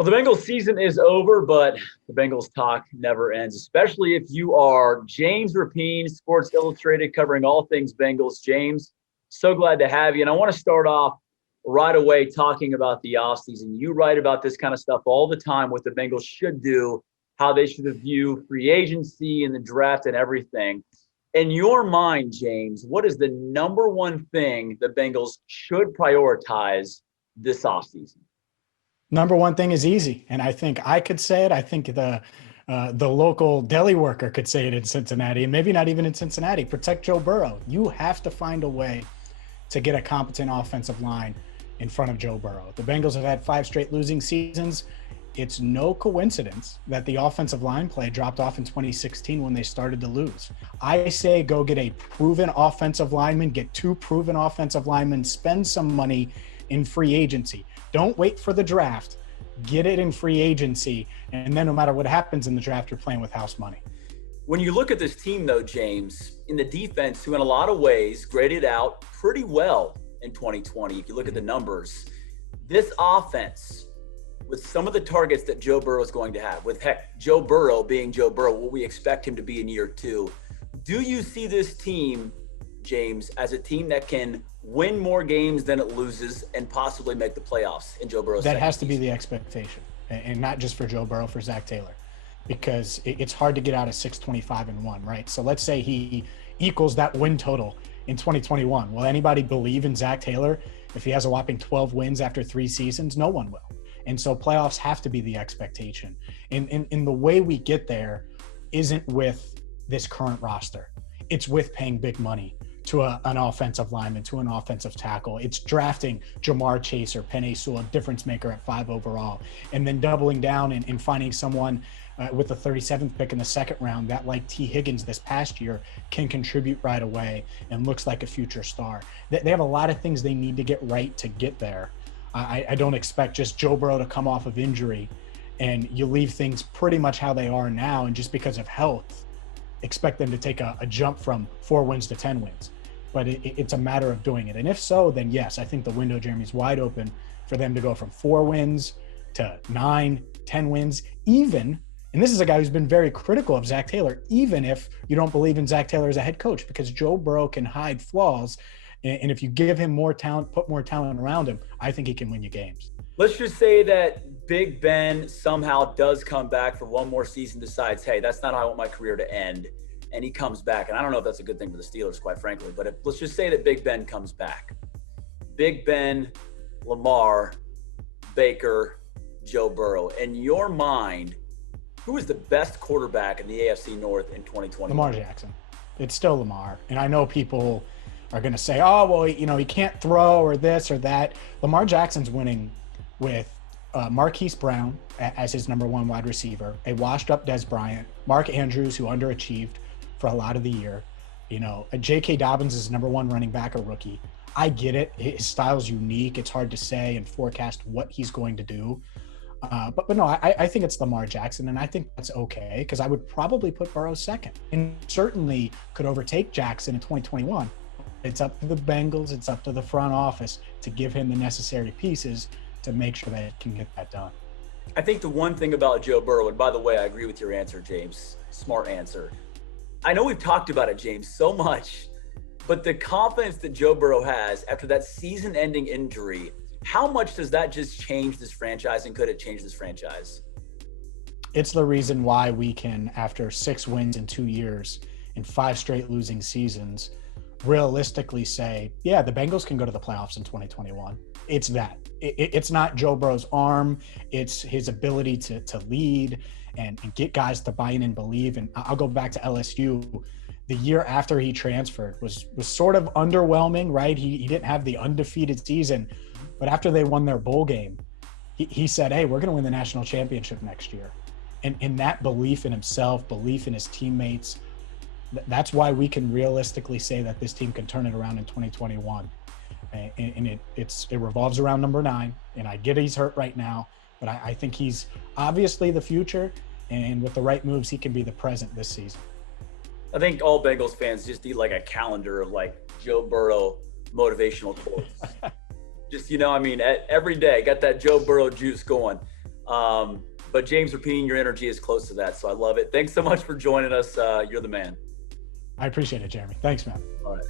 Well, the Bengals season is over, but the Bengals talk never ends, especially if you are James Rapien, Sports Illustrated, covering all things Bengals. James, so glad to have you. And I want to start off right away talking about the offseason. You write about this kind of stuff all the time, what the Bengals should do, how they should view free agency and the draft and everything. In your mind, James, what is the number one thing the Bengals should prioritize this offseason? Number one thing is easy, and I think I could say it. I think the local deli worker could say it in Cincinnati, and maybe not even in Cincinnati. Protect Joe Burrow. You have to find a way to get a competent offensive line in front of Joe Burrow. The Bengals have had 5 straight losing seasons. It's no coincidence that the offensive line play dropped off in 2016 when they started to lose. I say go get a proven offensive lineman, get 2 proven offensive linemen, spend some money in free agency. Don't wait for the draft. Get it in free agency, and then no matter what happens in the draft, you're playing with house money. When you look at this team, though, James, in the defense, who in a lot of ways graded out pretty well in 2020, if you look at the numbers, this offense, with some of the targets that Joe Burrow is going to have, with Joe Burrow being Joe Burrow, what we expect him to be in year 2, do you see this team, James, as a team that can win more games than it loses and possibly make the playoffs in Joe Burrow's That has to season? be the expectation, and not just for Joe Burrow, for Zach Taylor, because it's hard to get out of 6-25-1, right? So let's say he equals that win total in 2021. Will anybody believe in Zach Taylor if he has a whopping 12 wins after 3 seasons? No one will. And so playoffs have to be the expectation. And the way we get there isn't with this current roster. It's with paying big money to an offensive lineman, to an offensive tackle. It's drafting Jamar Chase or Penei Sewell, a difference maker at 5 overall, and then doubling down and finding someone with the 37th pick in the 2nd round that, like T. Higgins this past year, can contribute right away and looks like a future star. They have a lot of things they need to get right to get there. I don't expect just Joe Burrow to come off of injury and you leave things pretty much how they are now, and just because of health, expect them to take a jump from 4 wins to 10 wins. But it's a matter of doing it. And if so, then yes, I think the window, Jeremy, is wide open for them to go from 4 wins to 9, 10 wins, even, and this is a guy who's been very critical of Zach Taylor, even if you don't believe in Zach Taylor as a head coach, because Joe Burrow can hide flaws. And if you give him more talent, put more talent around him, I think he can win you games. Let's just say that Big Ben somehow does come back for one more season, decides, hey, that's not how I want my career to end, and he comes back. And I don't know if that's a good thing for the Steelers, quite frankly, but let's just say that Big Ben comes back. Big Ben, Lamar, Baker, Joe Burrow. In your mind, who is the best quarterback in the AFC North in 2020? Lamar Jackson. It's still Lamar. And I know people are going to say, oh, well, he can't throw or this or that. Lamar Jackson's winning with Marquise Brown as his number 1 wide receiver, a washed-up Des Bryant, Mark Andrews, who underachieved for a lot of the year. J.K. Dobbins is number 1 running back, a rookie. I get it. His style's unique. It's hard to say and forecast what he's going to do. But no, I think it's Lamar Jackson, and I think that's okay, because I would probably put Burrow 2nd and certainly could overtake Jackson in 2021. It's up to the Bengals. It's up to the front office to give him the necessary pieces to make sure that he can get that done. I think the one thing about Joe Burrow, and by the way, I agree with your answer, James. Smart answer. I know we've talked about it, James, so much, but the confidence that Joe Burrow has after that season-ending injury, how much does that just change this franchise, and could it change this franchise? It's the reason why we can, after 6 wins in 2 years and 5 straight losing seasons, realistically say, yeah, the Bengals can go to the playoffs in 2021. It's that. It's not Joe Burrow's arm. It's his ability to lead and get guys to buy in and believe. And I'll go back to LSU. The year after he transferred was sort of underwhelming, right? He didn't have the undefeated season. But after they won their bowl game, he said, hey, we're going to win the national championship next year. And that belief in himself, belief in his teammates, that's why we can realistically say that this team can turn it around in 2021. And it revolves around number 9. And I get he's hurt right now, but I think he's obviously the future. And with the right moves, he can be the present this season. I think all Bengals fans just need like a calendar of like Joe Burrow motivational quotes. Just, every day, got that Joe Burrow juice going. But James Rapien, your energy is close to that, so I love it. Thanks so much for joining us. You're the man. I appreciate it, Jeremy. Thanks, man. All right.